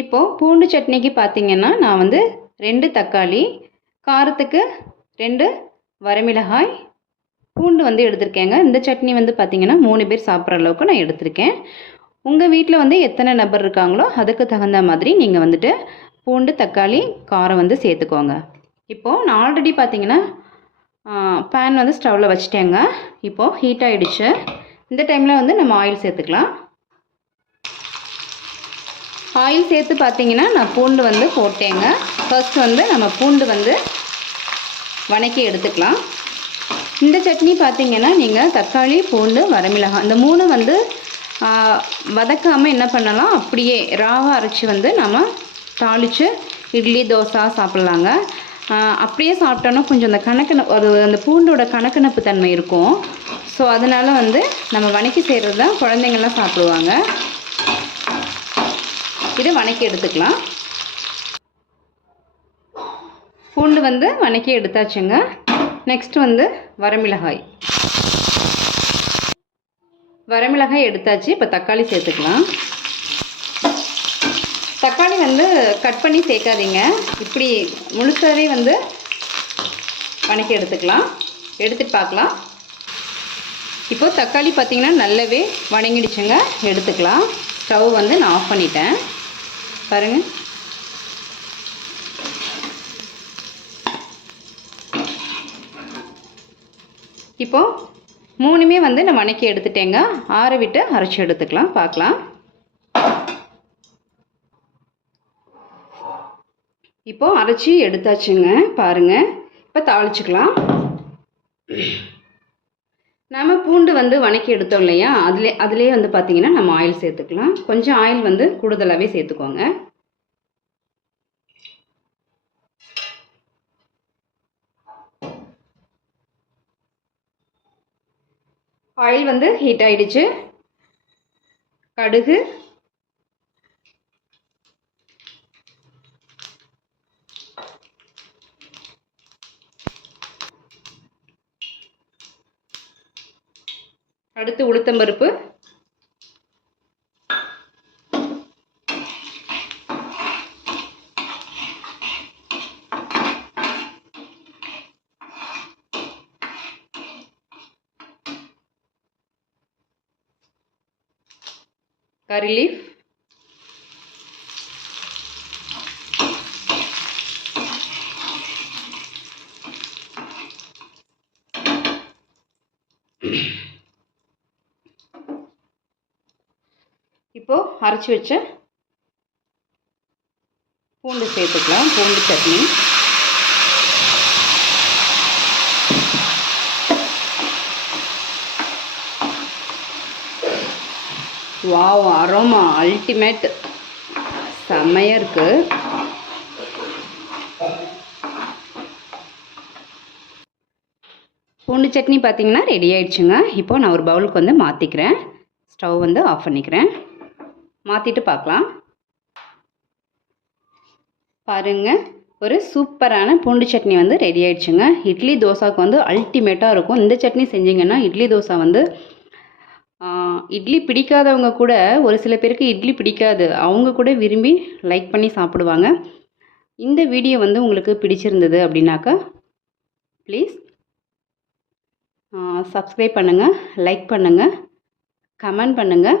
இப்போது பூண்டு சட்னிக்கு பார்த்தீங்கன்னா நான் வந்து ரெண்டு தக்காளி காரத்துக்கு ரெண்டு வரமிளகாய் பூண்டு வந்து எடுத்திருக்கேங்க. இந்த சட்னி வந்து பார்த்தீங்கன்னா மூணு பேர் சாப்பிட்ற அளவுக்கு நான் எடுத்திருக்கேன். உங்கள் வீட்டில் வந்து எத்தனை நபர் இருக்காங்களோ அதுக்கு தகுந்த மாதிரி நீங்கள் வந்துட்டு பூண்டு தக்காளி காரம் வந்து சேர்த்துக்கோங்க. இப்போது நான் ஆல்ரெடி பார்த்தீங்கன்னா பேன் வந்து ஸ்டவ்வில் வச்சுட்டேங்க. இப்போது ஹீட் ஆகிடுச்சு இந்த டைமில் வந்து நம்ம ஆயில் சேர்த்துக்கலாம். ஆயில் சேர்த்து பார்த்தீங்கன்னா நான் பூண்டு வந்து போட்டேங்க. ஃபர்ஸ்ட் வந்து நம்ம பூண்டு வந்து வணக்கி எடுத்துக்கலாம். இந்த சட்னி பார்த்தீங்கன்னா நீங்கள் தக்காளி பூண்டு வரமிளகாய் இந்த மூணு வந்து வதக்காமல் என்ன பண்ணலாம்? அப்படியே ராவாக அரைச்சி வந்து நம்ம தாளித்து இட்லி தோசை சாப்பிட்லாங்க. அப்படியே சாப்பிட்டோன்னா கொஞ்சம் அந்த கணக்கண அது அந்த பூண்டோட கணக்கணப்பு தன்மை இருக்கும். ஸோ அதனால் வந்து நம்ம வணக்கி செய்கிறது தான் குழந்தைங்கள்லாம் சாப்பிடுவாங்க. இது வணக்கி எடுத்துக்கலாம். பூண்டு வந்து வணக்கி எடுத்தாச்சுங்க. நெக்ஸ்ட் வந்து வரமிளகாய். வரமிளகாய் எடுத்தாச்சு இப்போ தக்காளி சேர்த்துக்கலாம். தக்காளி வந்து கட் பண்ணி சேர்க்காதீங்க இப்படி முழுசாகவே வந்து வணக்கி எடுத்துக்கலாம். எடுத்துட்டு பார்க்கலாம். இப்போது தக்காளி பார்த்திங்கன்னா நல்லாவே வணங்கிடுச்சுங்க. எடுத்துக்கலாம். ஸ்டவ் வந்து நான் ஆஃப் பண்ணிட்டேன். பாருங்கள் இப்போது மூணுமே வந்து நான் வணக்கி எடுத்துட்டேங்க. ஆற விட்டு அரைச்சி எடுத்துக்கலாம். பார்க்கலாம். இப்போது அரைச்சி எடுத்தாச்சுங்க. பாருங்கள் இப்போ தாளிச்சுக்கலாம். நம்ம பூண்டு வந்து வணக்கி எடுத்தோம் இல்லையா? அதிலே அதிலே வந்து பார்த்திங்கன்னா நம்ம ஆயில் சேர்த்துக்கலாம். கொஞ்சம் ஆயில் வந்து கூடுதலாகவே சேர்த்துக்கோங்க. ஆயில் வந்து ஹீட் ஆயிடுச்சு. கடுகு அடுத்து உளுத்தம்பருப்பு கரி லீஃப் இப்போது அரைச்சி வச்ச பூண்டு சேர்த்துக்கலாம். பூண்டு சட்னி. வாவ் அரோமா அல்டிமேட் செம்மையாக இருக்குது பூண்டு சட்னி பார்த்தீங்கன்னா ரெடி ஆயிடுச்சுங்க. இப்போ நான் ஒரு பவுலுக்கு வந்து மாற்றிக்கிறேன் ஸ்டவ் வந்து ஆஃப் பண்ணிக்கிறேன். மாற்றிட்டு பார்க்கலாம். பாருங்கள் ஒரு சூப்பரான பூண்டு சட்னி வந்து ரெடி ஆயிடுச்சுங்க. இட்லி தோசாவுக்கு வந்து அல்டிமேட்டாக இருக்கும். இந்த சட்னி செஞ்சிங்கன்னா இட்லி தோசை வந்து இட்லி பிடிக்காதவங்க கூட ஒரு சில பேருக்கு இட்லி பிடிக்காது. அவங்க கூட விரும்பி லைக் பண்ணி சாப்பிடுவாங்க. இந்த வீடியோ வந்து உங்களுக்கு பிடிச்சிருந்தது அப்படின்னாக்கா ப்ளீஸ் சப்ஸ்கிரைப் பண்ணுங்கள் லைக் பண்ணுங்கள் கமெண்ட் பண்ணுங்கள்